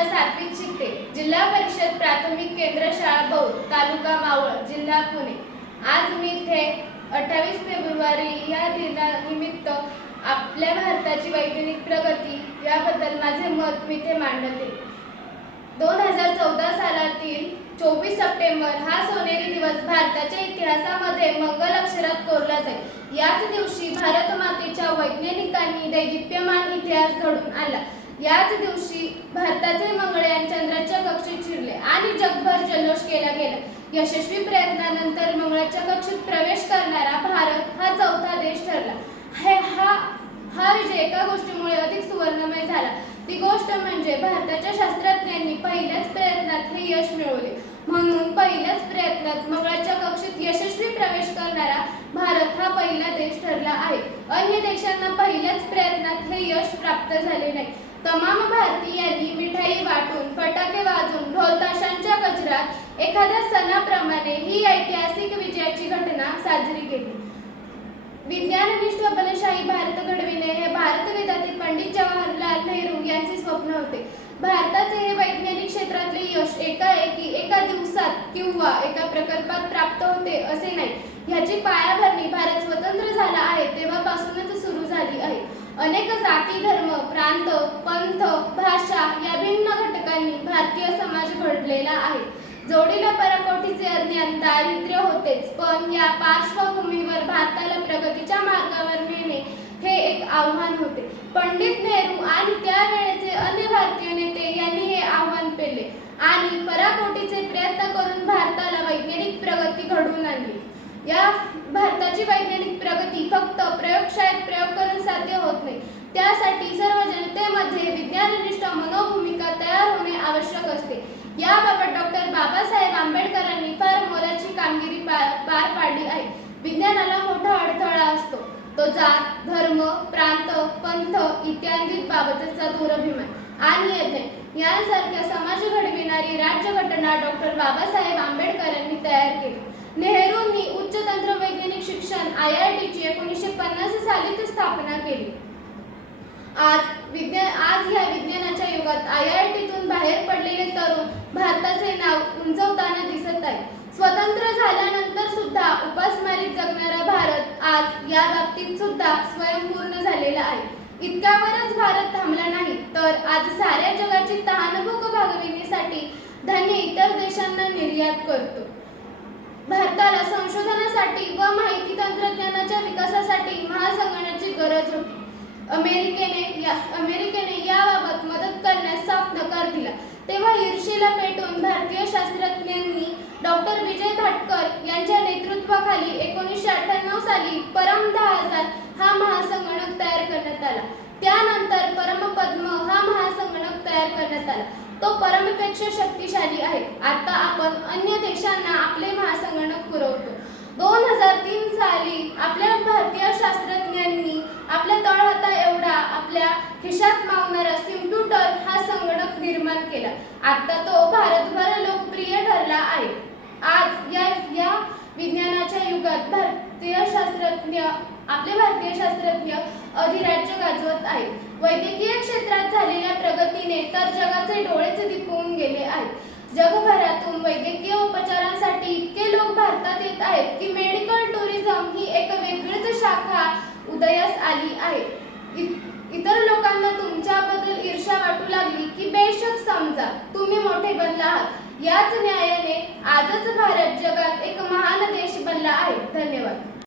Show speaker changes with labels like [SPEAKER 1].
[SPEAKER 1] वर्ग सात्विक शिकते जिल्हा परिषद प्राथमिक केंद्र शाळा बौद्ध तालुका मावळ जिल्हा पुणे. आज मी इथे अठ्ठावीस फेब्रुवारी या दिनानिमित्त आपल्या भारताची वैज्ञानिक प्रगती याबद्दल माझे मत मी इथे मांडते. दोन हजार चौदा सालातील चोवीस सप्टेंबर हा सोनेरी दिवस भारताच्या इतिहासामध्ये मंगल अक्षरात कोरला जाईल. याच दिवशी भारत मातेच्या वैज्ञानिकांनी दैदिप्यमान इतिहास घडून आला याच दिवशी भारताचे मंगळयान चंद्राच्या कक्षेत शिरले आणि जगभर जल्लोष केला गेला. यशस्वी प्रयत्नानंतर मंगळाच्या कक्षेत प्रवेश करणारा भारत हा चौथा देश ठरला. हे हा हा विजय एका गोष्टीमुळे अधिक सुवर्णमय झाला. ती गोष्ट म्हणजे भारताच्या शास्त्रज्ञांनी पहिल्याच प्रयत्नात हे यश मिळवले. म्हणून पहिल्याच प्रयत्नात मंगळाच्या कक्षेत यशस्वी प्रवेश करणारा भारत हा पहिला देश ठरला आहे. अन्य देशांना पहिल्याच प्रयत्नात हे यश प्राप्त झाले नाही. तमाम भारतीयांनी मिठाई वाटून फटाके वाजून ढोलताशांच्या गजरात एखाद्या सणाप्रमाणे ही ऐतिहासिक विजयाची घटना साजरी केली. विज्ञाननिष्ठ बलशाही भारत घडविणे हे भारत वेदातील पंडित जवाहरलाल नेहरू यांचे स्वप्न होते. भारताचे हे वैज्ञानिक क्षेत्रातले यश एकाएकी एका दिवसात किंवा एका प्रकल्पात प्राप्त होते असे नाही. ह्याची पायाभरणी भारत स्वतंत्र झाला आहे तेव्हापासूनच सुरू झाली. अनेक जाती धर्म प्रांत पंथ भाषा या भिन्न घटकांनी भारतीय समाज घडलेला आहे. जोडीला पराकोटीचे अज्ञान दारिद्र्य होतेच पण या पार्श्वभूमीवर भारताला प्रगतीच्या मार्गावर नेणे हे एक आव्हान होते. पंडित नेहरू आणि त्यावेळेचे अन्य भारतीय नेते यांनी हे आव्हान पेले आणि पराकोटीचे प्रयत्न करून भारताला वैज्ञानिक प्रगती घडवून आणली. या भारताची वैज्ञानिक प्रगती फक्त प्रयोगशाळेत प्रयोग करून साध्य होत नाही. त्यासाठी सर्व जनतेमध्ये विज्ञाननिष्ठ मनोभूमिका तयार होणे आवश्यक असते. याबाबत डॉक्टर बाबासाहेब आंबेडकरांनी फार मोलाची कामगिरी पार पाडली आहे. विज्ञानाला मोठा अडथळा असतो. तो जात धर्म प्रांत पंथ इत्यादी बाबतचा दूरभिमान आणि येथे यांसारख्या समाज घडविणारी राज्यघटना डॉक्टर बाबासाहेब आंबेडकरांनी तयार केली. नेहरूंनी उच्च तंत्र वैज्ञानिक शिक्षण आय आय टीची एकोणीसशे पन्नास सालीच स्थापना केली. आज विज्ञान आज ह्या विज्ञानाच्या युगात आय आय टीतून बाहेर पडलेले तरुण भारताचे नाव उंचवताना दिसत आहे स्वतंत्र झाल्यानंतर सुद्धा उपासमारीत जगणारा भारत आज या बाबतीत सुद्धा स्वयंपूर्ण झालेला आहे. इतक्यावरच भारत थांबला नाही तर आज साऱ्या जगाची तहानभूक भागविण्यासाठी धान्य इतर देशांना निर्यात करतो. भारताला संशोधनासाठी व माहिती तंत्रज्ञानाच्या विकासासाठी महासंगणकाची गरज होती. अमेरिकेने या अमेरिकेने याबाबत मदत करण्यास साफ नकार दिला. तेव्हा ईर्षेला पेटून भारतीय शास्त्रज्ञांनी डॉक्टर विजय भाटकर यांच्या नेतृत्वाखाली एकोणीसशे अठ्ठ्याण्णव साली परम दहा हजार हा महासंगणक तयार करण्यात आला. त्यानंतर परमपद्म हा तयार करण्यात आला. तो परमपेक्षा शक्तिशाली आहे. आता आपण अन्य देशांना आपले महासंगणक पुरवतो. दोन हजार तीन साली आपल्या भारतीय शास्त्रज्ञांनी आपल्या तळहाता एवढा आपल्या खिशात मावणारा सिम्प्युटर हा संगणक निर्माण केला. आता तो भारतभर लोकप्रिय ठरला आहे. विज्ञानाच्या युगात भारतीय शास्त्रज्ञ आपले भारतीय शास्त्रज्ञ अधिराज्य गाजवत आहेत. वैद्यकीय क्षेत्रात झालेल्या प्रगतीने तर जगाचे डोळेच दिपवून गेले आहेत. जगभरातून वैद्यकीय उपचारांसाठी इतके लोक भारतात येत आहेत की मेडिकल टुरिझम ही एक वेगळीच शाखा उदयास आली आहे. इ- इतर लोकांना तुमच्याबद्दल ईर्ष्या वाटू लागली तुम्ही मोठे बनला आहात. याच न्यायाने आजच भारत जगात एक महान देश बनला आहे. धन्यवाद.